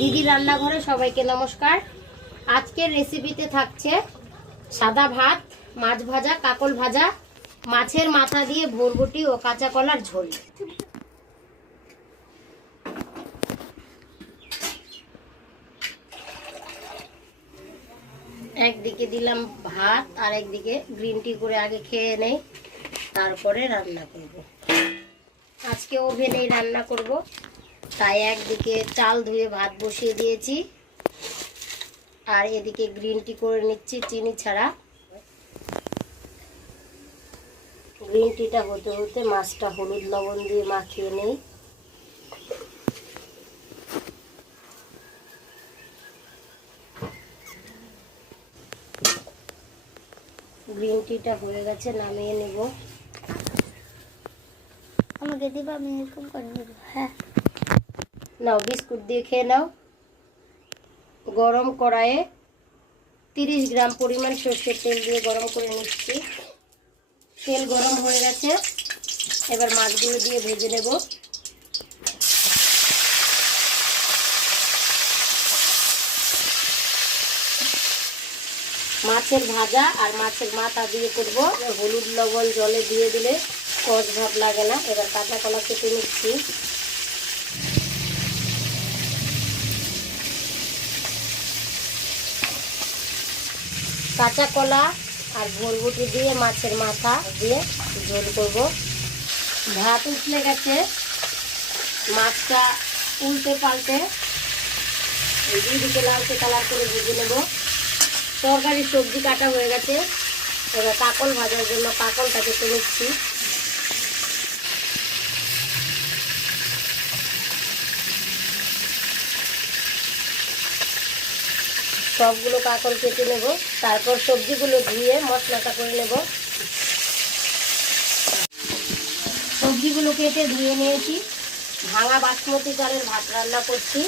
দিদি রান্নাঘরে সবাইকে নমস্কার। আজকের রেসিপিতে থাকছে সাদা ভাত, মাছ ভাজা, কাকল ভাজা, মাছের মাথা দিয়ে ভোরবটি ও কাঁচা কলার ঝোল। একদিকে দিলাম ভাত, আর একদিকে গ্রিন টি করে আগে খেয়ে নেই, তারপরে রান্না করব। আজকে ওভেনেই রান্না করব। তাই একদিকে চাল ধুয়ে ভাত বসিয়ে দিয়েছি। আর এদিকে গ্রিন টি করে নিচ্ছি চিনি ছাড়া। গ্রিন টিটা হতে হতে মাছটা হলুদ লবণ দিয়ে মাখিয়ে নেই। গ্রিন টিটা হয়ে গেছে, নামিয়ে নেব। আমাকে দিবা, আমি এরকম করে নেব। হ্যাঁ। নাও, বিস্কুট দিয়ে খেয়ে নাও। গরম কড়াইয়ে তিরিশ গ্রাম পরিমাণ সর্ষের তেল দিয়ে গরম করে নিচ্ছি। তেল গরম হয়ে গেছে। এবার মাছগুলো দিয়ে ভেজে নেব। মাছের ভাজা আর মাছের মাথা দিয়ে করব। হলুদ, লবণ, জলে দিয়ে দিলে কষ ভাব লাগে না। এবার কাঁচা কলা কেটে নিচ্ছি। কাঁচা কলা আর ভোলবুটি দিয়ে মাছের মাথা দিয়ে ঝোল করব। ভাত উঠলে গেছে। মাছটা উল্টে পাল্টে দুদিকে লালচে কালার করে ভুজে নেব। তরকারি সবজি কাটা হয়ে গেছে। এবার কাকল ভাজার জন্য কাকলটাকে কেটে সবগুলো কাকল কেটে নেব। তারপর সবজিগুলো ধুয়ে মশলাটা করে নেব। সবজিগুলো কেটে ধুয়ে নিয়েছি। ভাঙা বাসমতি চালের ভাত রান্না করছি।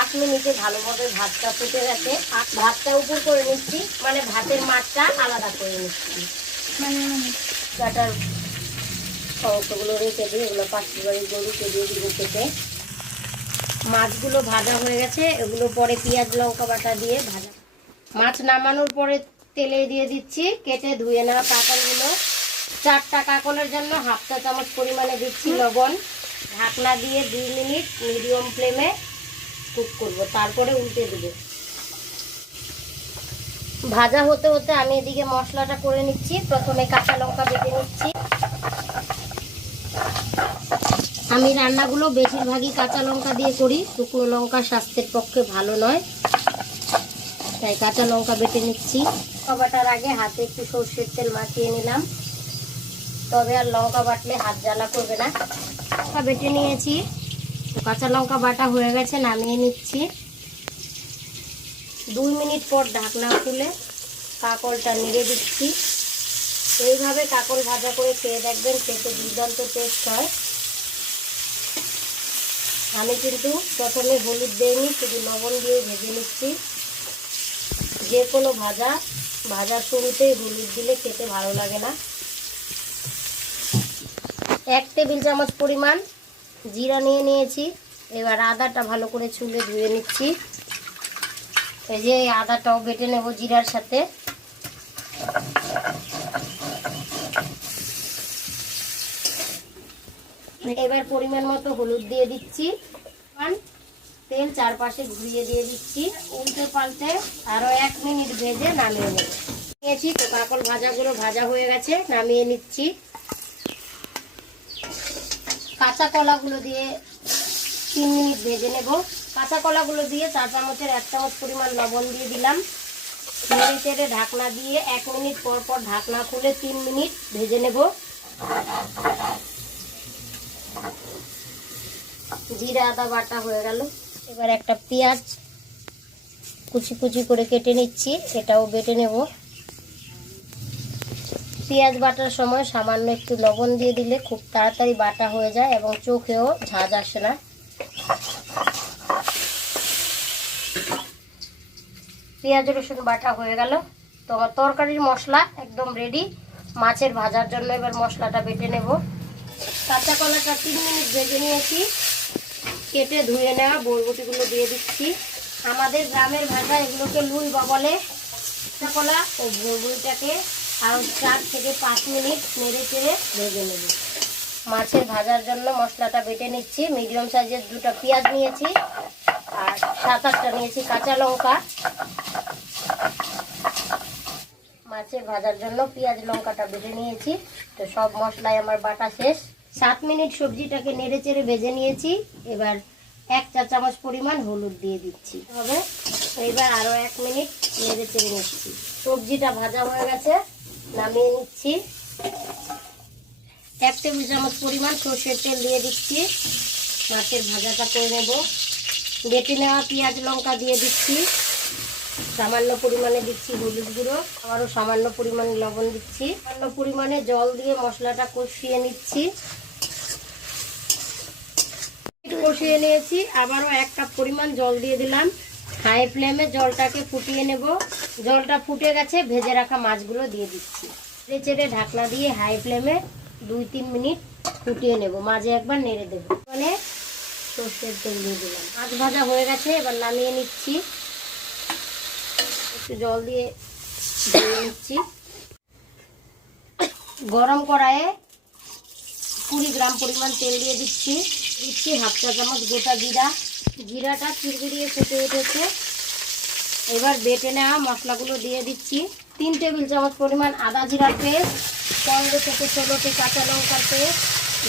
আট মিনিটে ভালোভাবে ভাতটা ফুটে গেছে। ভাতটা উপর করে নিচ্ছি মানে ভাতের মাঠটা আলাদা করে নিচ্ছি। কাটার সমস্তগুলো রেখে দিই এগুলো পাশের বাড়ির গরুকে দিয়ে দিব কেটে মাছগুলো ভাজা হয়ে গেছে, এগুলো পরে পেঁয়াজ, লঙ্কা বাটা দিয়ে ভাজা। মাছ নামানোর পরে তেলে দিয়ে দিচ্ছি, কেটে ধুয়ে নেওয়া কাঁকলগুলো চারটা কাকলের জন্য হাফ চা চামচ পরিমাণে দিচ্ছি লবণ। ঢাকনা দিয়ে দুই মিনিট মিডিয়াম ফ্লেমে কুক করব, তারপরে উল্টে দেবো। ভাজা হতে হতে আমি এদিকে মশলাটা করে নিচ্ছি, প্রথমে কাঁচা লঙ্কা বেটে নিচ্ছি। আমি রান্নাগুলো বেশিরভাগই কাঁচা লঙ্কা দিয়ে করি। শুকনো লঙ্কা স্বাস্থ্যের পক্ষে ভালো নয়। তাই কাঁচা লঙ্কা বেটে নিচ্ছি। বাটার আগে হাতে একটু সর্ষের তেল মাখিয়ে নিলাম। তবে আর লঙ্কা বাটলে হাত জ্বালা করবে না। লঙ্কা বেটে নিয়েছি। কাঁচা লঙ্কা বাটা হয়ে গেছে, নামিয়ে নিচ্ছি। দুই মিনিট পর ঢাকনা খুলে কাকলটা নেড়ে দিচ্ছি। এইভাবে কাকল ভাজা করে খেয়ে দেখবেন খেতে দুর্দান্ত টেস্ট হয়। আমি কিন্তু প্রথমে হলুদ দিইনি, শুধু লবণ দিয়ে ভেজে নিচ্ছি। যে কোনো ভাজা, ভাজার শুরুতেই হলুদ দিলে খেতে ভালো লাগে না। এক টেবিল চামচ পরিমাণ জিরা নিয়ে নিয়েছি। এবার আদাটা ভালো করে চুলে ধুয়ে নিচ্ছি। এই যে আদাটাও বেটে নেব জিরার সাথে। এবার পরিমাণ মতো হলুদ দিয়ে দিচ্ছি। তেল চারপাশে ঘুরিয়ে দিয়ে দিচ্ছি। উল্টে পাল্টে আরও এক মিনিট ভেজে নামিয়ে নেব। নিয়েছি তো কাকল ভাজাগুলো ভাজা হয়ে গেছে, নামিয়ে নিচ্ছি। কাঁচা কলাগুলো দিয়ে তিন মিনিট ভেজে নেব। কাঁচা কলাগুলো দিয়ে চার চামচের এক চামচ পরিমাণ লবণ দিয়ে দিলাম। নেড়ে ঢাকনা দিয়ে এক মিনিট পর পর ঢাকনা খুলে তিন মিনিট ভেজে নেব। জিরা, আদা, বাটা হয়ে গেল। এবার একটা পেঁয়াজ কুচি কুচি করে কেটে নিচ্ছি, এটাও বেটে নেব। পেঁয়াজ বাটার সময় সামান্য একটু লবণ দিয়ে দিলে খুব তাড়াতাড়ি বাটা হয়ে যায় এবং চোখেও ঝাঁজ আসে না। পেঁয়াজ, রসুন বাটা হয়ে গেল। তো তরকারির মশলা একদম রেডি মাছের ভাজার জন্য এবার মশলাটা বেটে নেব। কাঁচা কলাটা তিন মিনিট ভেজে নিয়েছি। কেটে ধুয়ে নেওয়া বরবটিগুলো দিয়ে দিচ্ছি। আমাদের গ্রামের ভাষায় এগুলোকে লুই বা বলে কাঁচা কলা ও বরবটিটাকে আরও চার থেকে পাঁচ মিনিট নেড়ে চেড়ে ভেজে নেব। মাছের ভাজার জন্য মশলাটা বেটে নিচ্ছি। মিডিয়াম সাইজের দুটো পেঁয়াজ নিয়েছি। আর সাত আটটা নিয়েছি কাঁচা লঙ্কা। মাছের ভাজার জন্য পেঁয়াজ, লঙ্কাটা বেটে নিয়েছি। তো সব মশলাই আমার বাটা শেষ। সাত মিনিট সবজিটাকে নেড়ে চেড়ে ভেজে নিয়েছি। এবার এক চা চামচ পরিমাণ হলুদ দিয়ে দিচ্ছি। হবে? এবার আরও এক মিনিট নেড়ে চেড়ে নিচ্ছি। সবজিটা ভাজা হয়ে গেছে। নামিয়ে নিচ্ছি। এক টেবিল চামচ পরিমাণ সর্ষের তেল দিয়ে দিচ্ছি। মাছের ভাজাটা করে নেব। বেটে নেওয়া পেঁয়াজ, লঙ্কা দিয়ে দিচ্ছি। সামান্য পরিমাণে দিচ্ছি হলুদ গুঁড়ো, আবারও সামান্য পরিমাণে লবণ দিচ্ছি। সামান্য পরিমাণে জল দিয়ে মশলাটা কষিয়ে নিচ্ছি। কষিয়ে নিয়েছি, আবারও এক কাপ পরিমাণ জল দিয়ে দিলাম। হাই ফ্লেমে জলটাকে ফুটিয়ে নেব। জলটা ফুটে গেছে, ভেজে রাখা মাছগুলো দিয়ে দিচ্ছি। চেড়ে চেড়ে ঢাকনা দিয়ে হাই ফ্লেমে দুই তিন মিনিট ফুটিয়ে নেব। মাঝে একবার নেড়ে দেবো। মানে সর্ষের তেল দিয়ে দিলাম। মাছ ভাজা হয়ে গেছে, এবার নামিয়ে নিচ্ছি। জল দিয়ে নিচ্ছি। গরম কড়াইয়ে কুড়ি গ্রাম পরিমাণ তেল দিয়ে দিচ্ছি। দিচ্ছি হাফ চা চামচ গোটা জিরা। জিরাটা চিরবিড়িয়ে ফুটে উঠেছে। এবার বেটে নেওয়া মশলাগুলো দিয়ে দিচ্ছি। তিন টেবিল চামচ পরিমাণ আদা জিরার পেস্ট পনেরো থেকে ষোলোটি কাঁচা লঙ্কার পেস্ট,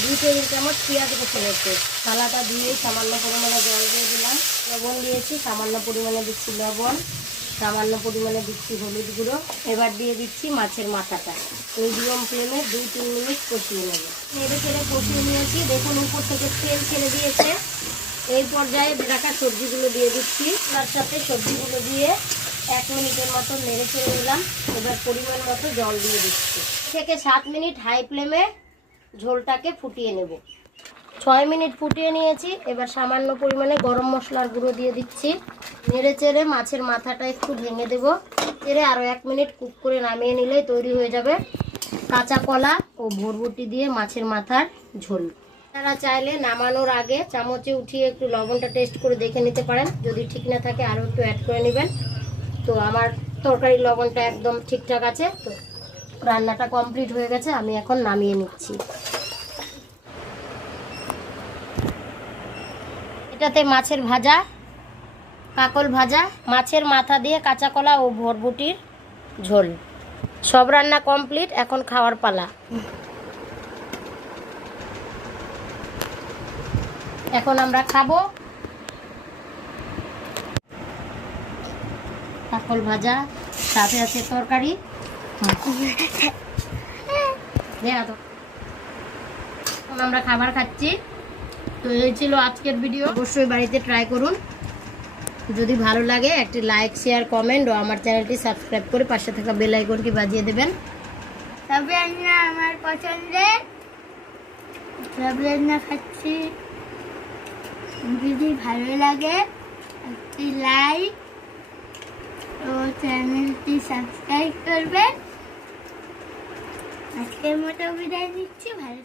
দুই টেবিল চামচ পেঁয়াজ রসুনের পেস্ট। থালাটা দিয়ে সামান্য পরিমাণে জল দিয়ে দিলাম। লবণ দিয়েছি, সামান্য পরিমাণে দিচ্ছি লবণ। সামান্য পরিমাণে দিচ্ছি হলুদ গুঁড়ো। এবার দিয়ে দিচ্ছি মাছের মাথাটা। মিডিয়াম ফ্লেমে দুই, তিন মিনিট কষিয়ে নেব। নেড়ে চেড়ে কষিয়ে নিয়েছি। দেখুন উপর থেকে তেল ছেড়ে দিয়েছে। এই পর্যায়ে রাখা সবজিগুলো দিয়ে দিচ্ছি। তার সাথে সবজিগুলো দিয়ে এক মিনিটের মতো নেড়ে চেড়ে নিলাম। এবার পরিমাণ মতো জল দিয়ে দিচ্ছি। থেকে সাত মিনিট হাই ফ্লেমে ঝোলটাকে ফুটিয়ে নেব। ছয় মিনিট ফুটিয়ে নিয়েছি। এবার সামান্য পরিমাণে গরম মশলার গুঁড়ো দিয়ে দিচ্ছি। নেড়ে চেড়ে মাছের মাথাটা একটু ভেঙে দেব। চেড়ে আরও এক মিনিট কুক করে নামিয়ে নিলেই তৈরি হয়ে যাবে। কাঁচা কলা ও ভরবটি দিয়ে মাছের মাথার ঝোল। আপনারা চাইলে নামানোর আগে চামচে উঠিয়ে একটু লবণটা টেস্ট করে দেখে নিতে পারেন। যদি ঠিক না থাকে আরও একটু অ্যাড করে নেবেন। তো আমার তরকারির লবণটা একদম ঠিকঠাক আছে। তো রান্নাটা কমপ্লিট হয়ে গেছে, আমি এখন নামিয়ে নিচ্ছি। এটাতে মাছের ভাজা কাকল ভাজা, মাছের মাথা দিয়ে কাঁচা কলা ও ভরবুটির ঝোল। সব রান্না কমপ্লিট, এখন খাওয়ার পালা। এখন আমরা খাব কাকল ভাজা, সাথে আছে তরকারি। আমরা খাবার খাচ্ছি। তো এই ছিল আজকের ভিডিও অবশ্যই বাড়িতে ট্রাই করুন। যদি ভালো লাগে, একটি লাইক শেয়ার কমেন্ট ও আমার চ্যানেলটি সাবস্ক্রাইব করে পাশে থাকা বেল আইকনটি বাজিয়ে দেবেন। তবে রান্না আমার পছন্দের সব রান্না খাচ্ছি। যদি ভালো লাগে, একটি লাইক ও চ্যানেলটি সাবস্ক্রাইব করবেন। আজকের মতো বিদায় নিচ্ছি, ভালো